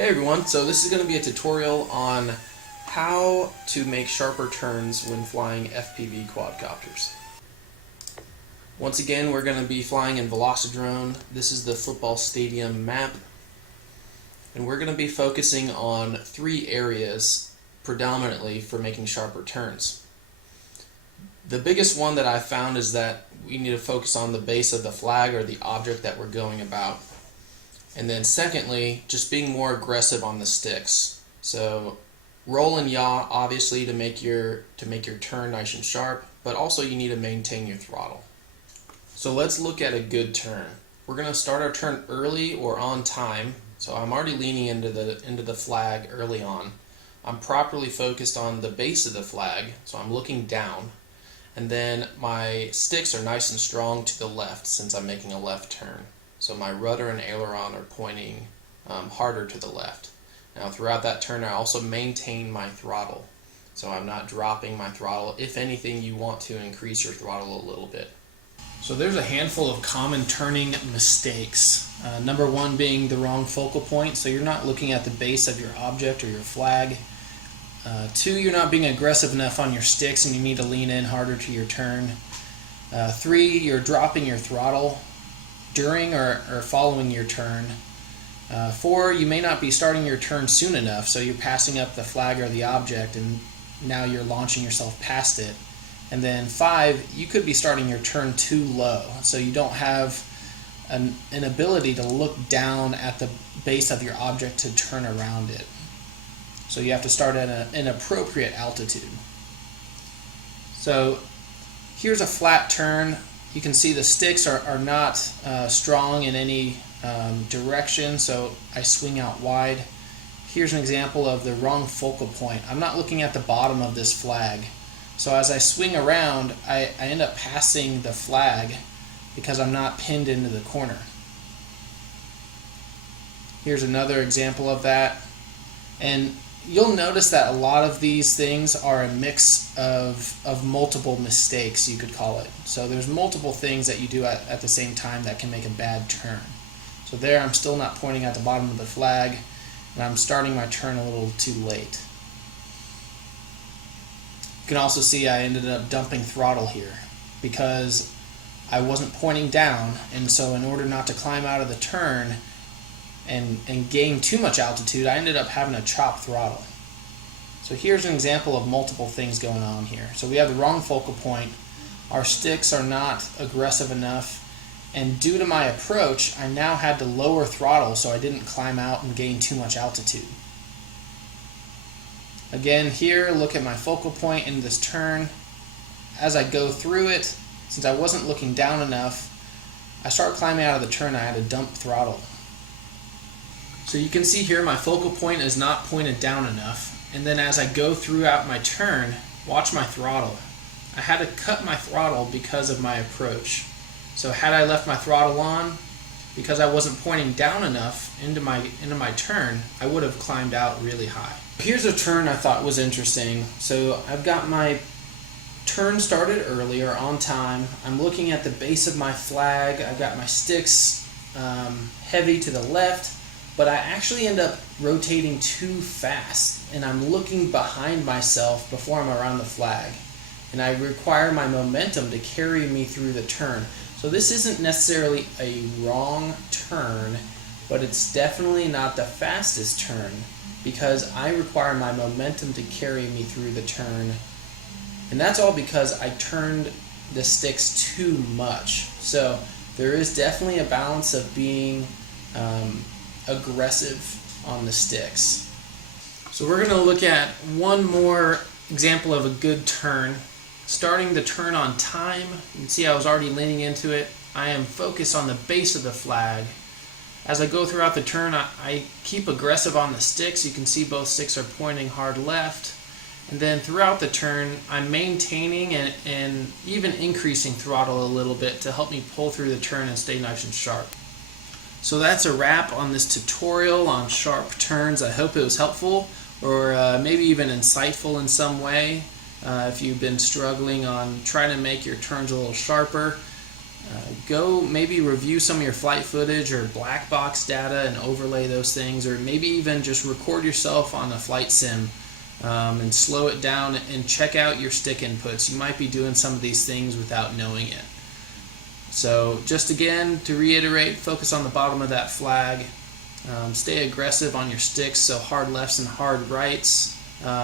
Hey everyone, so this is going to be a tutorial on how to make sharper turns when flying FPV quadcopters. Once again, we're going to be flying in Velocidrone. This is the football stadium map, and we're going to be focusing on three areas predominantly for making sharper turns. The biggest one that I found is that we need to focus on the base of the flag or the object that we're going about. And then secondly, just being more aggressive on the sticks. So roll and yaw obviously to make your turn nice and sharp, but also you need to maintain your throttle. So let's look at a good turn. We're going to start our turn early or on time. So I'm already leaning into the flag early on. I'm properly focused on the base of the flag, so I'm looking down. And then my sticks are nice and strong to the left since I'm making a left turn. So my rudder and aileron are pointing harder to the left. Now throughout that turn I also maintain my throttle. So I'm not dropping my throttle. If anything, you want to increase your throttle a little bit. So there's a handful of common turning mistakes. Number one being the wrong focal point. So you're not looking at the base of your object or your flag. Two, you're not being aggressive enough on your sticks and you need to lean in harder to your turn. Three, you're dropping your throttle during or following your turn. Four, you may not be starting your turn soon enough, so you're passing up the flag or the object and now you're launching yourself past it. And then five, you could be starting your turn too low, so you don't have an ability to look down at the base of your object to turn around it. So you have to start at an appropriate altitude. So here's a flat turn. You can see the sticks are not strong in any direction, so I swing out wide. Here's an example of the wrong focal point. I'm not looking at the bottom of this flag. So as I swing around, I end up passing the flag because I'm not pinned into the corner. Here's another example of that. And you'll notice that a lot of these things are a mix of multiple mistakes, you could call it. So there's multiple things that you do at the same time that can make a bad turn. So there I'm still not pointing at the bottom of the flag, and I'm starting my turn a little too late. You can also see I ended up dumping throttle here because I wasn't pointing down, and so in order not to climb out of the turn and gain too much altitude, I ended up having to chop throttle. So here's an example of multiple things going on here. So we have the wrong focal point, our sticks are not aggressive enough, and due to my approach, I now had to lower throttle so I didn't climb out and gain too much altitude. Again, here, look at my focal point in this turn. As I go through it, since I wasn't looking down enough, I start climbing out of the turn, I had to dump throttle. So you can see here my focal point is not pointed down enough, and then as I go throughout my turn, watch my throttle. I had to cut my throttle because of my approach. So had I left my throttle on, because I wasn't pointing down enough into my turn, I would have climbed out really high. Here's a turn I thought was interesting. So I've got my turn started earlier on time. I'm looking at the base of my flag. I've got my sticks heavy to the left, but I actually end up rotating too fast, and I'm looking behind myself before I'm around the flag, and I require my momentum to carry me through the turn. So this isn't necessarily a wrong turn, but it's definitely not the fastest turn because I require my momentum to carry me through the turn, and that's all because I turned the sticks too much. So there is definitely a balance of being aggressive on the sticks. So we're going to look at one more example of a good turn. Starting the turn on time, you can see I was already leaning into it. I am focused on the base of the flag. As I go throughout the turn, I keep aggressive on the sticks. You can see both sticks are pointing hard left. And then throughout the turn, I'm maintaining and even increasing throttle a little bit to help me pull through the turn and stay nice and sharp. So that's a wrap on this tutorial on sharp turns. I hope it was helpful or maybe even insightful in some way. If you've been struggling on trying to make your turns a little sharper, Go maybe review some of your flight footage or black box data and overlay those things, or maybe even just record yourself on a flight sim and slow it down and check out your stick inputs. You might be doing some of these things without knowing it. So just again, to reiterate, focus on the bottom of that flag. Stay aggressive on your sticks, so hard lefts and hard rights.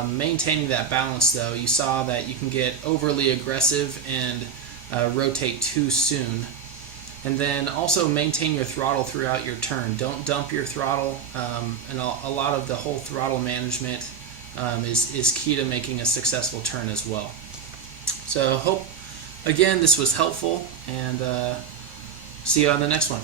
Maintaining that balance though, you saw that you can get overly aggressive and rotate too soon. And then also maintain your throttle throughout your turn. Don't dump your throttle, and a lot of the whole throttle management is key to making a successful turn as well. So hope again this was helpful, and see you on the next one.